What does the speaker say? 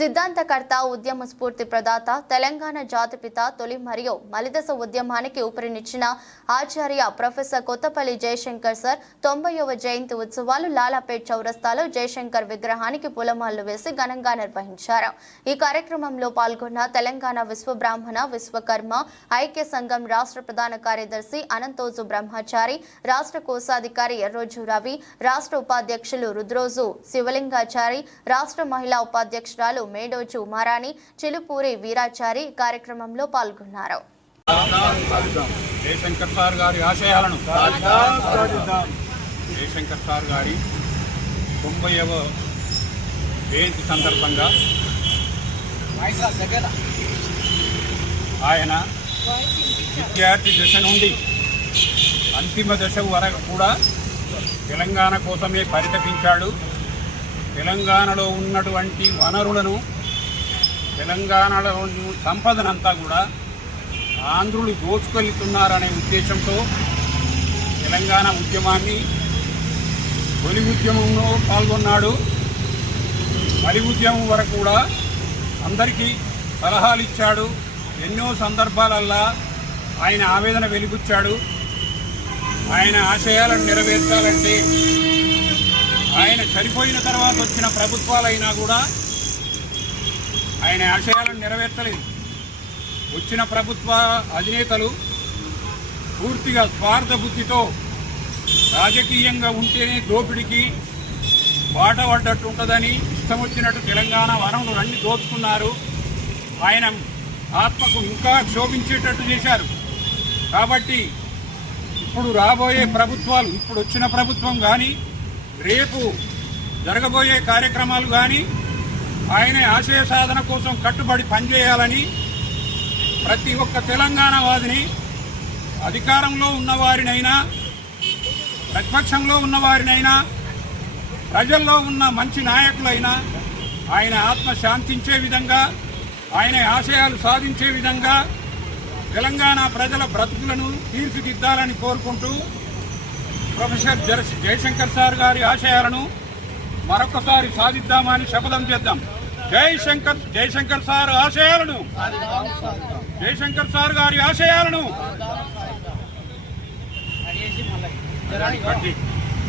సిద్ధాంతకర్త, ఉద్యమ స్ఫూర్తి ప్రదాత, తెలంగాణ జాతిపిత, తొలి మరియు మలిదశ ఉద్యమానికి ఊపిరినిచ్చిన ఆచార్య ప్రొఫెసర్ కొత్తపల్లి జయశంకర్ సార్ 90వ జయంతి ఉత్సవాలు లాలాపేట్ చౌరస్తాలో జయశంకర్ విగ్రహానికి పూలమాలలు వేసి ఘనంగా నిర్వహించారు. ఈ కార్యక్రమంలో పాల్గొన్న తెలంగాణ విశ్వబ్రాహ్మణ విశ్వకర్మ ఐక్య సంఘం రాష్ట్ర ప్రధాన కార్యదర్శి అనంతోజు బ్రహ్మచారి, రాష్ట్ర కోశాధికారి ఎర్రోజు రవి, రాష్ట్ర ఉపాధ్యక్షులు రుద్రోజు శివలింగాచారి, రాష్ట్ర మహిళా ఉపాధ్యక్షురాలు మేడోజు ఉమారాణి, చిలుపూరి వీరాచారి కార్యక్రమంలో పాల్గొన్నారు. జయశంకర్ సార్ గారి ఆశయాలను జయశంకర్ సార్ గారి 90వ జయంతి సందర్భంగా ఆయన విద్యార్థి దశ నుండి అంతిమ దశ వరకు కూడా తెలంగాణ కోసమే పరితపించాడు. తెలంగాణలో ఉన్నటువంటి వనరులను, తెలంగాణలో సంపదనంతా కూడా ఆంధ్రులు దోచుకెళ్తున్నారనే ఉద్దేశంతో తెలంగాణ ఉద్యమాన్ని తొలి ఉద్యమంలో పాల్గొన్నాడు. మలి ఉద్యమం వరకు కూడా అందరికీ సలహాలు ఇచ్చాడు. ఎన్నో సందర్భాలల్లా ఆయన ఆవేదన వెలిబుచ్చాడు. ఆయన ఆశయాలను నెరవేర్చాలంటే ఆయన చనిపోయిన తర్వాత వచ్చిన ప్రభుత్వాలైనా కూడా ఆయన ఆశయాలను నెరవేర్చలేదు. వచ్చిన ప్రభుత్వ అధినేతలు పూర్తిగా స్వార్థ బుద్ధితో రాజకీయంగా ఉంటేనే దోపిడికి బాట పడ్డట్టు ఉంటుందని ఇష్టం వచ్చినట్టు తెలంగాణ వనరులన్నీ దోచుకున్నారు. ఆయన ఆత్మకు ఇంకా క్షోభించేటట్టు చేశారు. కాబట్టి ఇప్పుడు రాబోయే ప్రభుత్వాలు, ఇప్పుడు వచ్చిన ప్రభుత్వం కానీ రేపు జరగబోయే కార్యక్రమాలు కానీ ఆయన ఆశయ సాధన కోసం కట్టుబడి పనిచేయాలని ప్రతి ఒక్క తెలంగాణ వాదిని, అధికారంలో ఉన్నవారినైనా ప్రతిపక్షంలో ఉన్నవారినైనా ప్రజల్లో ఉన్న మంచి నాయకులైనా ఆయన ఆత్మ శాంతించే విధంగా, ఆయన ఆశయాలు సాధించే విధంగా తెలంగాణ ప్రజల బ్రతుకులను తీర్చిదిద్దాలని కోరుకుంటూ ప్రొఫెసర్ జయశంకర్ సార్ గారి ఆశయాలను మరొకసారి సాధిద్దామని శపథం చేద్దాం. జయశంకర్ సార్ ఆశయాలను, జయశంకర్ సార్ గారి ఆశయాలను